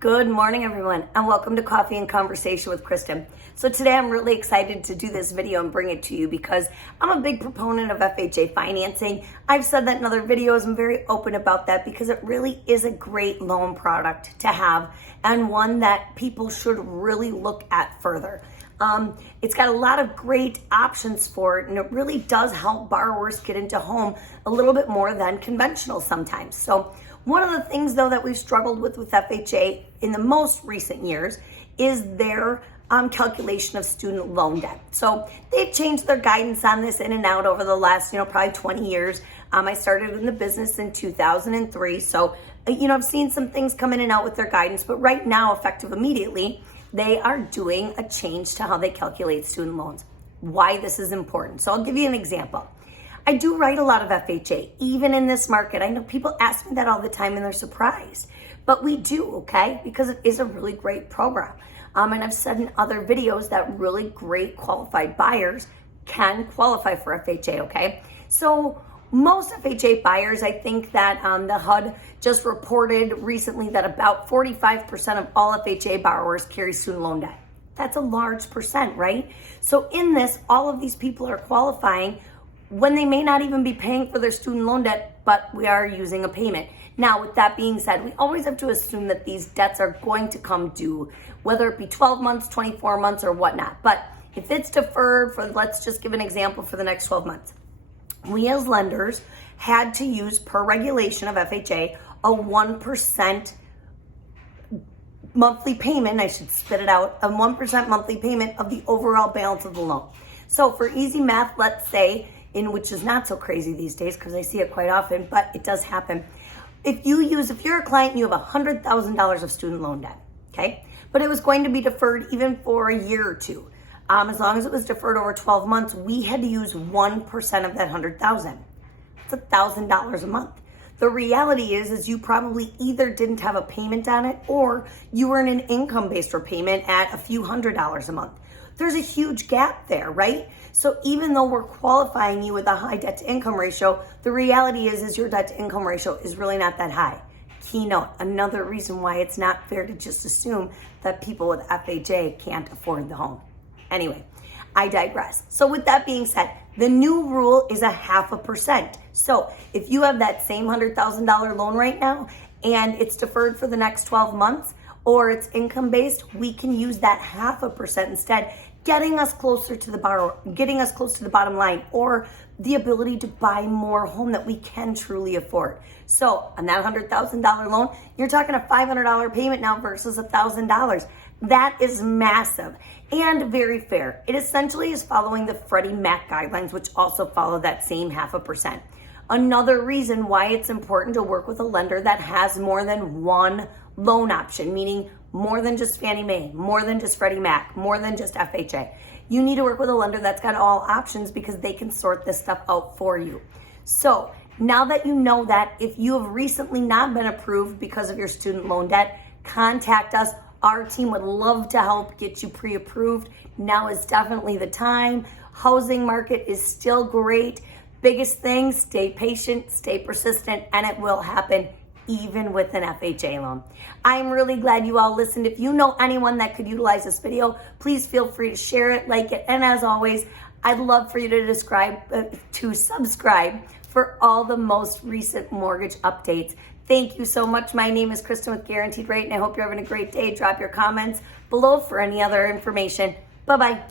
Good morning, everyone, and welcome to Coffee and Conversation with Kristen. So today I'm really excited to do this video and bring it to you because I'm a big proponent of FHA financing. I've said that in other videos. I'm very open about that because it really is a great loan product to have and one that people should really look at further. It's got a lot of great options for it, and it really does help borrowers get into home a little bit more than conventional sometimes. So one of the things, though, that we've struggled with FHA in the most recent years is their calculation of student loan debt. So they've changed their guidance on this in and out over the last, probably 20 years. I started in the business in 2003. So, I've seen some things come in and out with their guidance, but right now, effective immediately, they are doing a change to how they calculate student loans. Why this is important. So I'll give you an example. I do write a lot of FHA, even in this market. I know people ask me that all the time and they're surprised, but we do, okay? Because it is a really great program. And I've said in other videos that really great qualified buyers can qualify for FHA, okay? So most FHA buyers, I think that the HUD just reported recently that about 45% of all FHA borrowers carry student loan debt. That's a large percent, right? So in this, all of these people are qualifying when they may not even be paying for their student loan debt, but we are using a payment. Now, with that being said, we always have to assume that these debts are going to come due, whether it be 12 months, 24 months, or whatnot. But if it's deferred for, let's just give an example for the next 12 months. We as lenders had to use, per regulation of FHA, a 1% monthly payment, I should spit it out, a 1% monthly payment of the overall balance of the loan. So for easy math, let's say, which is not so crazy these days because I see it quite often, but it does happen. If you're a client and you have $100,000 of student loan debt, okay? But it was going to be deferred even for a year or two. As long as it was deferred over 12 months, we had to use 1% of that $100,000. It's $1,000 a month. The reality is you probably either didn't have a payment on it or you were in an income-based repayment at a few $100s a month. There's a huge gap there, right? So even though we're qualifying you with a high debt to income ratio, the reality is your debt to income ratio is really not that high. Keynote, another reason why it's not fair to just assume that people with FHA can't afford the home. Anyway, I digress. So with that being said, the new rule is 0.5%. So if you have that same $100,000 loan right now and it's deferred for the next 12 months or it's income based, we can use that 0.5% instead, getting us closer to the borrower, getting us close to the bottom line, or the ability to buy more home that we can truly afford. So on that $100,000 loan, you're talking a $500 payment now versus $1,000. That is massive and very fair. It essentially is following the Freddie Mac guidelines, which also follow that same 0.5%. Another reason why it's important to work with a lender that has more than one loan option, meaning more than just Fannie Mae, more than just Freddie Mac, more than just FHA. You need to work with a lender that's got all options because they can sort this stuff out for you. So now that you know that, if you have recently not been approved because of your student loan debt, contact us. Our team would love to help get you pre-approved. Now is definitely the time. Housing market is still great. Biggest thing, stay patient, stay persistent, and it will happen even with an FHA loan. I'm really glad you all listened. If you know anyone that could utilize this video, please feel free to share it, like it, and as always, I'd love for you to subscribe for all the most recent mortgage updates. Thank you so much. My name is Kristen with Guaranteed Rate, and I hope you're having a great day. Drop your comments below for any other information. Bye-bye.